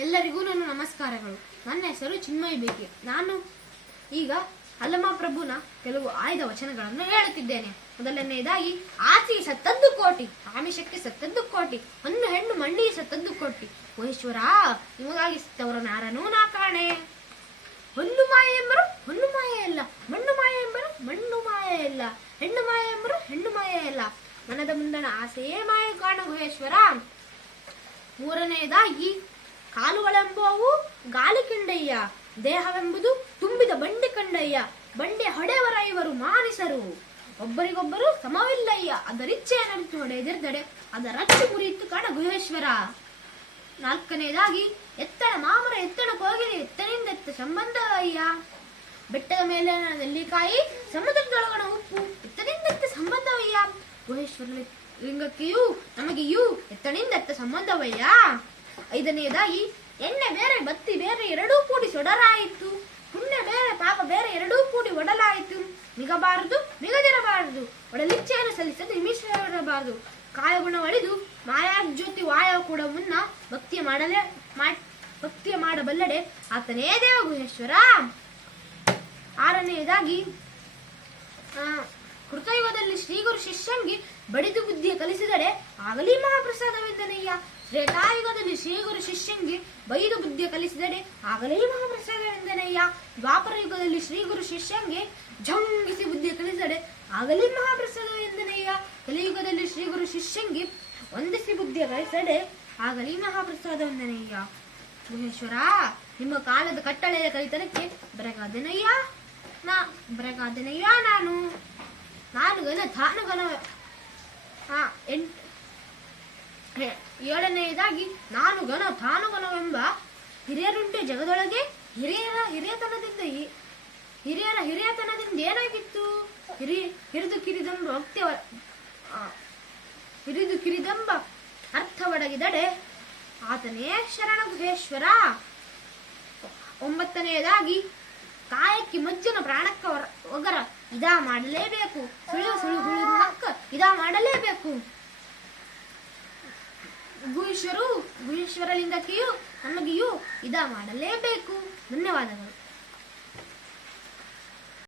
ಎಲ್ಲರಿಗೂ ನನ್ನ ನಮಸ್ಕಾರಗಳು. ನನ್ನ ಹೆಸರು ಚಿನ್ಮಯ ಬೇಕೆ. ನಾನು ಈಗ ಅಲ್ಲಮ ಪ್ರಭುನ ಕೆಲವು ಆಯ್ದ ವಚನಗಳನ್ನು ಹೇಳುತ್ತಿದ್ದೇನೆ. ಮೊದಲನೆಯದಾಗಿ, ಆಸೆಗೆ ಸತ್ತದ್ದು ಕೋಟಿ, ಆಮಿಷಕ್ಕೆ ಸತ್ತದ್ದು ಕೋಟಿ, ಹೊನ್ನು ಹೆಣ್ಣು ಮಣ್ಣಿಗೆ ಸತ್ತದ್ದು ಕೋಟಿ. ಮಹೇಶ್ವರ, ನಿಮಗಾಗಿ ಸತ್ತವರನ್ನು ಯಾರನ್ನೂ ನಾ ಕಾಣೆ. ಹೊನ್ನು ಮಾಯೆ ಎಂಬರು ಹೊನ್ನು ಮಾಯೆ ಇಲ್ಲ, ಮಣ್ಣು ಮಾಯೆ ಎಂಬರು ಮಣ್ಣು ಮಾಯೆ ಇಲ್ಲ, ಹೆಣ್ಣು ಮಾಯೆ ಎಂಬರು ಹೆಣ್ಣು ಮಾಯೆ ಇಲ್ಲ, ಮನದ ಮುಂದಣ ಆಸೆಯೇ ಮಾಯೆ ಕಾಣ ಗುಹೇಶ್ವರ. ಮೂರನೆಯದಾಗಿ, ಕಾಲುಗಳೆಂಬುವು ಗಾಲಿ ಕಂಡಯ್ಯ, ದೇಹವೆಂಬುದು ತುಂಬಿದ ಬಂಡೆ ಕಂಡಯ್ಯ, ಬಂಡೆ ಹೊಡೆಯವರ ಇವರು ಮಾನಿಸರು, ಒಬ್ಬರಿಗೊಬ್ಬರು ಸಮವಿಲ್ಲಯ್ಯ, ಅದರಿಚ್ಛೆಯ ನರಿತು ಹೊಡೆದಿರ್ದಡೆ ಅದರಚ್ಚು ಮುರಿಯಿತು ಕಾಣ ಗುಹೇಶ್ವರ. ನಾಲ್ಕನೆಯದಾಗಿ, ಎತ್ತಣ ಮಾಮರ ಎತ್ತಣ ಕೋಗಿಲೆ ಎತ್ತನಿಂದ ಎತ್ತ ಸಂಬಂಧವಯ್ಯ, ಬೆಟ್ಟದ ಮೇಲೆ ನೆಲ್ಲಿಕಾಯಿ ಸಮುದ್ರದೊಳಗಣ ಉಪ್ಪು ಎತ್ತನಿಂದ ಎತ್ತ ಸಂಬಂಧವಯ್ಯ, ಗುಹೇಶ್ವರ ಲಿಂಗಕ್ಕೆಯೂ ನಮಗೆಯೂ ಎತ್ತನಿಂದ ಎತ್ತ ಸಂಬಂಧವಯ್ಯ. ಐದನೆಯದಾಗಿ, ಎಣ್ಣೆ ಬೇರೆ ಬತ್ತಿ ಬೇರೆ ಎರಡೂ ಕೂಡಿ ಸೊಡರಾಯಿತು, ಪುಣ್ಯ ಬೇರೆ ಪಾಪ ಬೇರೆ ಎರಡೂ ಕೂಡಿ ಒಡಲಾಯಿತು, ಮಿಗಬಾರದು ಮಿಗದಿರಬಾರದು, ಒಡಲಿಚ್ಛೆಯನ್ನು ಸಲ್ಲಿಸದೆ ನಿಮಿಷವಿರಬಾರದು, ಕಾಯಗುಣ ಒಳಿದು ಮಾಯಾಜ್ಯೋತಿ ವಾಯ ಕೂಡ ಮುನ್ನ ಭಕ್ತಿಯ ಮಾಡಬಲ್ಲಡೆ ಆತನೇ ದೇವ ಗುಹೇಶ್ವರ. ಆರನೆಯದಾಗಿ, ಕೃತಯುಗದಲ್ಲಿ ಶ್ರೀಗುರು ಶಿಷ್ಯಂಗೆ ಬಡಿದು ಬುದ್ಧಿಯ ಕಲಿಸಿದಡೆ ಆಗಲಿ ಮಹಾಪ್ರಸಾದವೆಂದನಯ್ಯ, ತ್ರೇತಾಯುಗದಲ್ಲಿ ಶ್ರೀಗುರು ಶಿಷ್ಯಂಗೆ ಬೈದು ಬುದ್ಧಿಯ ಕಲಿಸಿದಡೆ ಆಗಲೇ ಮಹಾಪ್ರಸಾದವೆಂದನಯ್ಯ, ದ್ವಾಪರ ಯುಗದಲ್ಲಿ ಶ್ರೀಗುರು ಶಿಷ್ಯಂಗೆ ಝಂಗಿಸಿ ಬುದ್ಧಿಯ ಕಲಿಸಿದಡೆ ಆಗಲೇ ಮಹಾಪ್ರಸಾದವೆಂದನಯ್ಯ, ಕಲಿಯುಗದಲ್ಲಿ ಶ್ರೀಗುರು ಶಿಷ್ಯಂಗೆ ವಂದಿಸಿ ಬುದ್ಧಿಯ ಕಲಿಸಿದಡೆ ಆಗಲೇ ಮಹಾಪ್ರಸಾದವೆಂದನಯ್ಯ. ಗುಹೇಶ್ವರ, ನಿಮ್ಮ ಕಾಲದ ಕಟ್ಟಳೆಯ ಕಲಿತನಕ್ಕೆ ಬರಗಾದೆನಯ್ಯ ನಾನು ಗನ ತಾನುಗನ. ಏಳನೆಯದಾಗಿ, ನಾನು ಗಣ ತಾನುಗನವೆಂಬ ಹಿರಿಯರುಂಟೆ ಜಗದೊಳಗೆ, ಹಿರಿಯತನದಿಂದ ಏನಾಗಿತ್ತು, ಹಿರಿದು ಕಿರಿದೆಂಬ ಅರ್ಥವಡಗಿದಡೆ ಆತನೇ ಶರಣ ಗುಹೇಶ್ವರ. ಒಂಬತ್ತನೆಯದಾಗಿ, ಕಾಯಕ್ಕೆ ಮಜ್ಜನ ಪ್ರಾಣಕ್ಕ ಒಗರ ಇದಾ ಮಾಡಲೇಬೇಕು, ಸುಳಿನಕ್ಕ ಇದಾ ಮಾಡಲೇಬೇಕು. ಗುಹೇಶ್ವರ ಲಿಂಗಕ್ಕೆಯೂ ನಮಗೆಯೂ ಇದಾ ಮಾಡಲೇಬೇಕು. ಧನ್ಯವಾದಗಳು.